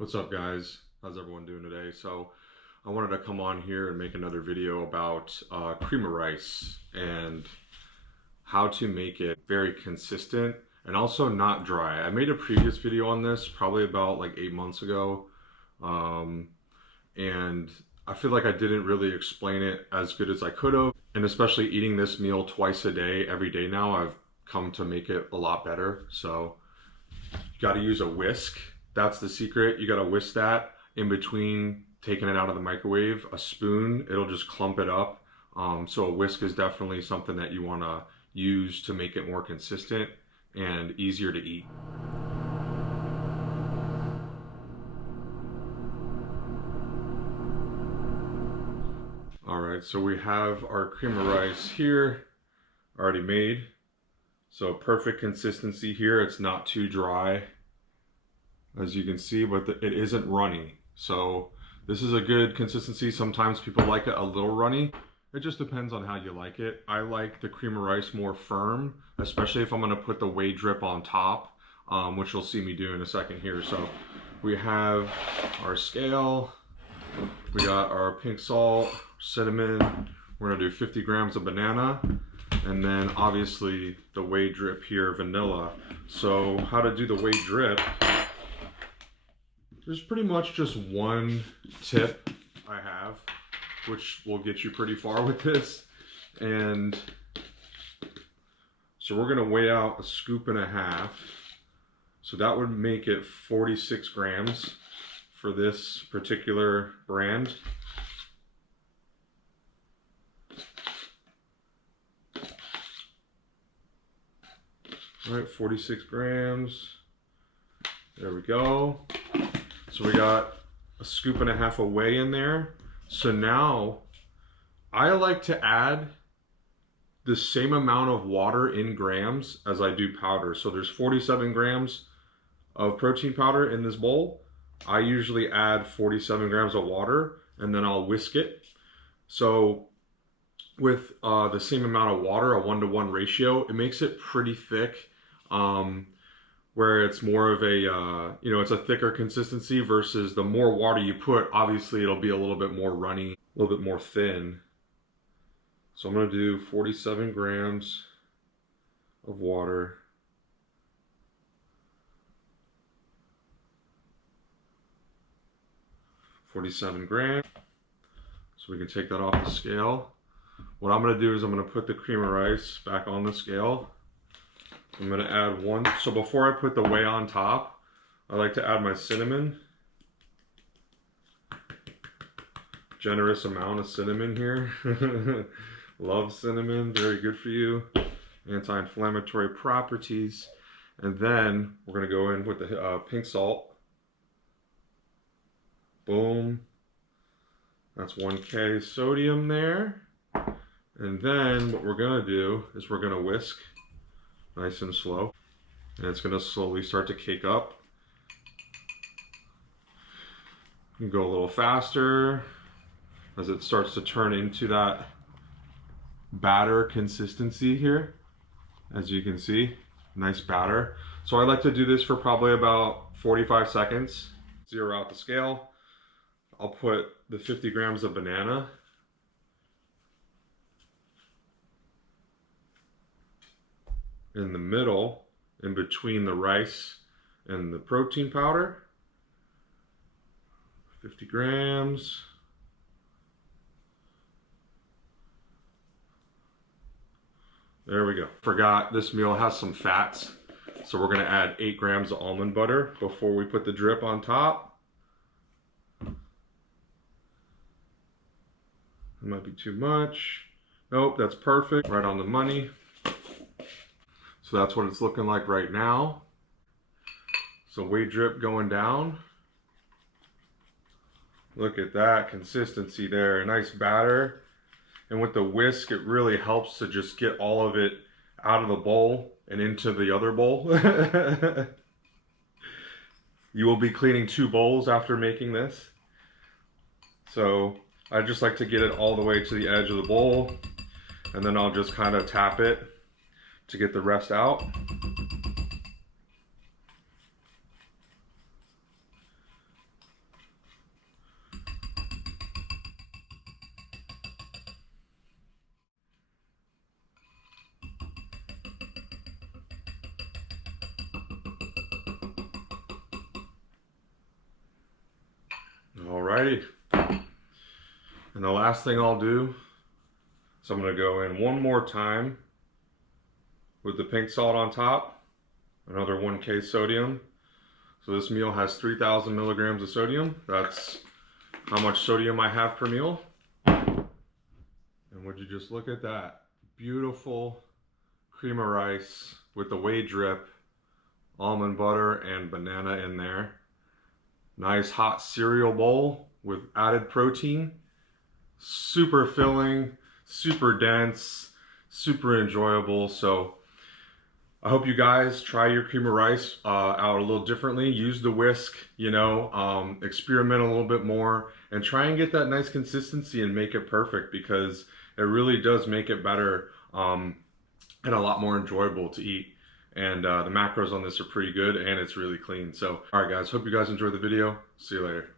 What's up, guys? How's everyone doing today? So I wanted to come on here and make another video about cream of rice and how to make it very consistent and also not dry. I made a previous video on this probably about like 8 months ago, and I feel like I didn't really explain it as good as I could have. And especially eating this meal twice a day, every day now, I've come to make it a lot better. So you got to use a whisk. That's the secret. You got to whisk that in between taking it out of the microwave. A spoon, it'll just clump it up. So a whisk is definitely something that you want to use to make it more consistent and easier to eat. All right, so we have our cream of rice here already made. So perfect consistency here. It's not too dry, as you can see, but it isn't runny. So this is a good consistency. Sometimes people like it a little runny. It just depends on how you like it. I like the cream of rice more firm, especially if I'm gonna put the whey drip on top, which you'll see me do in a second here. So we have our scale, we got our pink salt, cinnamon, we're gonna do 50 grams of banana, and then obviously the whey drip here, vanilla. So how to do the whey drip, there's pretty much just one tip I have, which will get you pretty far with this. And so we're gonna weigh out a scoop and a half. So that would make it 46 grams for this particular brand. All right, 46 grams. There we go. So we got a scoop and a half of whey in there. So now I like to add the same amount of water in grams as I do powder. So there's 47 grams of protein powder in this bowl. I usually add 47 grams of water and then I'll whisk it. So with the same amount of water, a 1-to-1 ratio, it makes it pretty thick. Where it's more of a, it's a thicker consistency versus the more water you put, obviously it'll be a little bit more runny, a little bit more thin. So I'm gonna do 47 grams of water. $47 grams. So we can take that off the scale. What I'm gonna do is I'm gonna put the cream of rice back on the scale. I'm gonna add one. So before I put the whey on top, I like to add my cinnamon. Generous amount of cinnamon here. Love cinnamon, very good for you. Anti-inflammatory properties. And then we're gonna go in with the pink salt. Boom. That's 1K sodium there. And then what we're gonna do is we're gonna whisk nice and slow. And it's gonna slowly start to cake up. You can go a little faster as it starts to turn into that batter consistency here. As you can see, nice batter. So I like to do this for probably about 45 seconds. Zero out the scale. I'll put the 50 grams of banana. In the middle, in between the rice and the protein powder. 50 grams. There we go. Forgot this meal has some fats. So we're gonna add 8 grams of almond butter before we put the drip on top. It might be too much. Nope, that's perfect. Right on the money. So that's what it's looking like right now. So whey drip going down. Look at that consistency there, a nice batter. And with the whisk, it really helps to just get all of it out of the bowl and into the other bowl. You will be cleaning 2 bowls after making this. So I just like to get it all the way to the edge of the bowl, and then I'll just kind of tap it to get the rest out. Alrighty. And the last thing I'll do, so I'm gonna go in one more time with the pink salt on top, another 1K sodium. So this meal has 3,000 milligrams of sodium. That's how much sodium I have per meal. And would you just look at that? Beautiful cream of rice with the whey drip, almond butter, and banana in there. Nice hot cereal bowl with added protein. Super filling, super dense, super enjoyable. So I hope you guys try your cream of rice out a little differently. Use the whisk, you know, experiment a little bit more and try and get that nice consistency and make it perfect, because it really does make it better and a lot more enjoyable to eat. And the macros on this are pretty good and it's really clean. So, all right guys, hope you guys enjoyed the video. See you later.